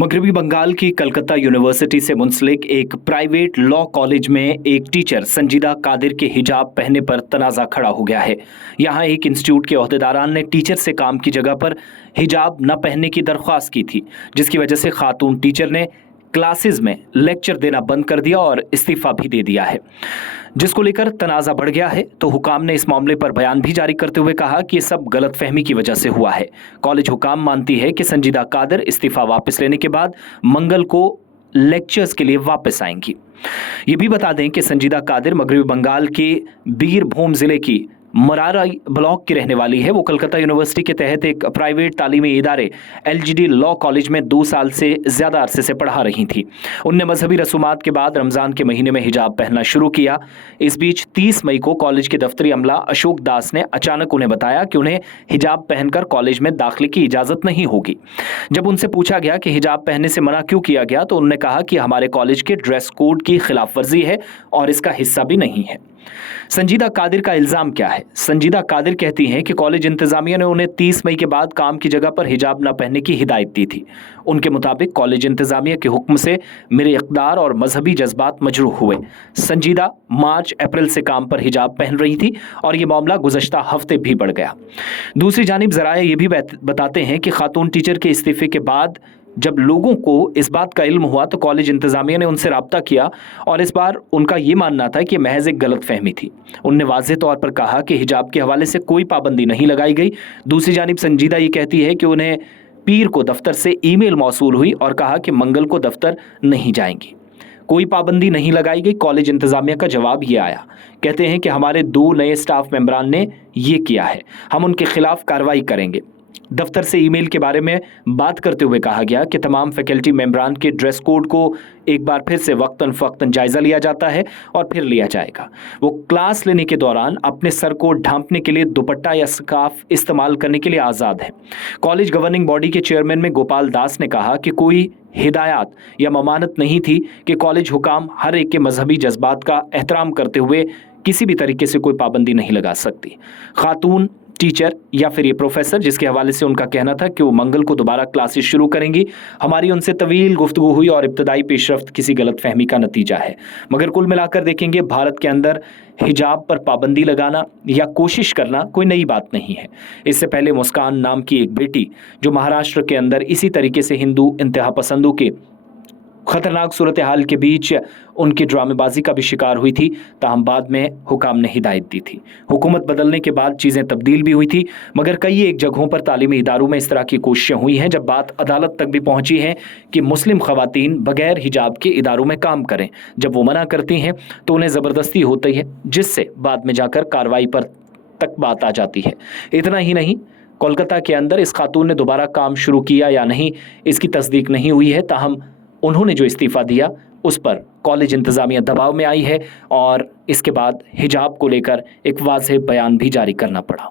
मगरबी बंगाल की कलकत्ता यूनिवर्सिटी से मुंसलिक एक प्राइवेट लॉ कॉलेज में एक टीचर संजीदा कादिर के हिजाब पहनने पर तनाज़ा खड़ा हो गया है। यहां एक इंस्टीट्यूट के ओहदेदारान ने टीचर से काम की जगह पर हिजाब न पहनने की दरख्वास्त की थी, जिसकी वजह से खातून टीचर ने क्लासेस में लेक्चर देना बंद कर दिया और इस्तीफा भी दे दिया है, जिसको लेकर तनाज़ा बढ़ गया है। तो हुकाम ने इस मामले पर बयान भी जारी करते हुए कहा कि ये सब गलतफहमी की वजह से हुआ है। कॉलेज हुकाम मानती है कि संजीदा कादिर इस्तीफा वापस लेने के बाद मंगल को लेक्चर्स के लिए वापस आएंगी। ये भी बता दें कि संजीदा कादिर मगरबी बंगाल के बीरभूम जिले की मरारा ब्लॉक की रहने वाली है। वो कलकत्ता यूनिवर्सिटी के तहत एक प्राइवेट तालीमी इदारे LGD लॉ कॉलेज में 2 साल से ज़्यादा अरसे से पढ़ा रही थी। उनने मजहबी रसूमात के बाद रमज़ान के महीने में हिजाब पहनना शुरू किया। इस बीच 30 मई को कॉलेज के दफ्तरी अमला अशोक दास ने अचानक उन्हें बताया कि उन्हें हिजाब पहनकर कॉलेज में दाखिले की इजाज़त नहीं होगी। जब उनसे पूछा गया कि हिजाब पहनने से मना क्यों किया गया, तो उन्होंने कहा कि हमारे कॉलेज के ड्रेस कोड की खिलाफ वर्जी है और इसका हिस्सा भी नहीं है। संजीदा कादिर का इल्जाम क्या है? संजीदा कादिर कहती हैं कि कॉलेज इंतजामिया ने उन्हें 30 मई के बाद काम की जगह पर हिजाब न पहनने की हिदायत दी थी। उनके मुताबिक कॉलेज इंतजामिया के हुक्म से मेरे इक़्तिदार और मजहबी जज्बात मजरूह हुए। संजीदा मार्च अप्रैल से काम पर हिजाब पहन रही थी और ये मामला गुज़श्ता हफ्ते भी बढ़ गया। दूसरी जानिब ज़राए ये भी बताते हैं कि खातून टीचर के इस्तीफे के बाद जब लोगों को इस बात का इल्म हुआ तो कॉलेज इंतजामिया ने उनसे राब्ता किया और इस बार उनका ये मानना था कि महज एक गलतफहमी थी। उनने वाज़ेह तौर पर कहा कि हिजाब के हवाले से कोई पाबंदी नहीं लगाई गई। दूसरी जानिब संजीदा ये कहती है कि उन्हें पीर को दफ्तर से ईमेल मौसूल हुई और कहा कि मंगल को दफ्तर नहीं जाएंगी। कोई पाबंदी नहीं लगाई गई। कॉलेज इंतजामिया का जवाब ये आया, कहते हैं कि हमारे 2 नए स्टाफ मेंबरान ने ये किया है, हम उनके खिलाफ कार्रवाई करेंगे। दफ्तर से ईमेल के बारे में बात करते हुए कहा गया कि तमाम फैकल्टी मेंबरान के ड्रेस कोड को एक बार फिर से वक्तन फ़वक्तन जायज़ा लिया जाता है और फिर लिया जाएगा। वो क्लास लेने के दौरान अपने सर को ढांपने के लिए दुपट्टा या स्कार्फ इस्तेमाल करने के लिए आज़ाद है। कॉलेज गवर्निंग बॉडी के चेयरमैन में गोपाल दास ने कहा कि कोई हिदायत या ममानत नहीं थी कि कॉलेज हुकाम हर एक के मजहबी जज्बात का एहतराम करते हुए किसी भी तरीके से कोई पाबंदी नहीं लगा सकती। खातून टीचर या फिर ये प्रोफेसर जिसके हवाले से उनका कहना था कि वो मंगल को दोबारा क्लासेस शुरू करेंगी, हमारी उनसे तवील गुफ्तगू हुई और इब्तदाई पेशरफ्त किसी गलतफहमी का नतीजा है। मगर कुल मिलाकर देखेंगे, भारत के अंदर हिजाब पर पाबंदी लगाना या कोशिश करना कोई नई बात नहीं है। इससे पहले मुस्कान नाम की एक बेटी जो महाराष्ट्र के अंदर इसी तरीके से हिंदू इंतहा पसंदों के खतरनाक सूरत हाल के बीच उनकी ड्रामेबाजी का भी शिकार हुई थी, ताहम बाद में हुकाम ने हिदायत दी थी। हुकूमत बदलने के बाद चीज़ें तब्दील भी हुई थी, मगर कई एक जगहों पर तालीमी इदारों में इस तरह की कोशिशें हुई हैं जब बात अदालत तक भी पहुंची है कि मुस्लिम ख़वातीन बगैर हिजाब के इदारों में काम करें। जब वो मना करती हैं तो उन्हें ज़बरदस्ती होती है, जिससे बाद में जाकर कार्रवाई पर तक बात आ जाती है। इतना ही नहीं, कोलकाता के अंदर इस खातून ने दोबारा काम शुरू किया या नहीं, इसकी तस्दीक नहीं हुई है। ताहम उन्होंने जो इस्तीफ़ा दिया उस पर कॉलेज इंतज़ामिया दबाव में आई है और इसके बाद हिजाब को लेकर एक वाज़ेह बयान भी जारी करना पड़ा।